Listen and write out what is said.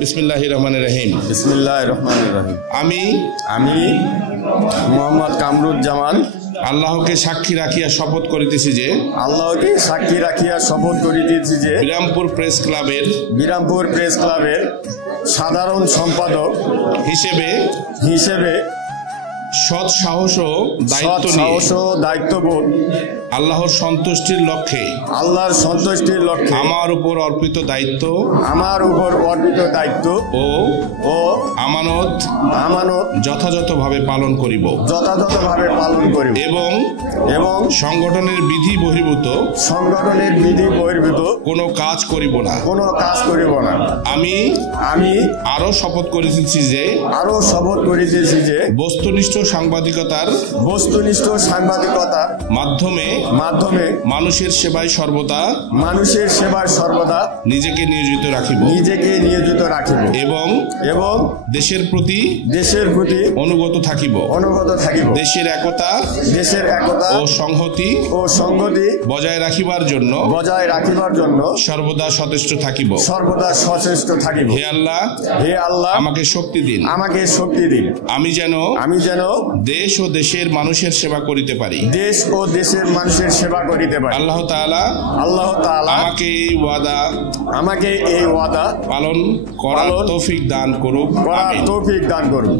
বিসমিল্লাহির রহমানির রহিম। বিসমিল্লাহির রহমানির রহিম। আমি মোহাম্মদ কামরুজ্জামান আল্লাহকে সাক্ষী রাখিয়া শপথ করিতেছি যে বিরামপুর প্রেস ক্লাবের সাধারণ সম্পাদক হিসেবে সৎ সাহস ও দায়িত্ববোধ আল্লাহর সন্তুষ্টির লক্ষ্যে আমার উপর অর্পিত দায়িত্ব ও আমানত যথাযথভাবে পালন করিব এবং সংগঠনের বিধি বহির্ভূত কোনো কাজ করিব না। আমি আরো শপথ করিতেছি যে বস্তুনিষ্ঠ সাংবাদিকতার মাধ্যমে মানুষের সেবায় সর্বদা নিজেকে নিয়োজিত রাখিব এবং দেশের প্রতি অনুগত থাকিব। দেশের একতা ও সংহতি বজায় রাখিবার জন্য সর্বদা সচেষ্ট থাকিব। হে আল্লাহ আমাকে শক্তি দিন আমি যেন দেশ ও দেশের মানুষের সেবা করিতে পারি। আল্লাহ তাআলা আমাকে এই ওয়াদা পালন করার তৌফিক দান করুক।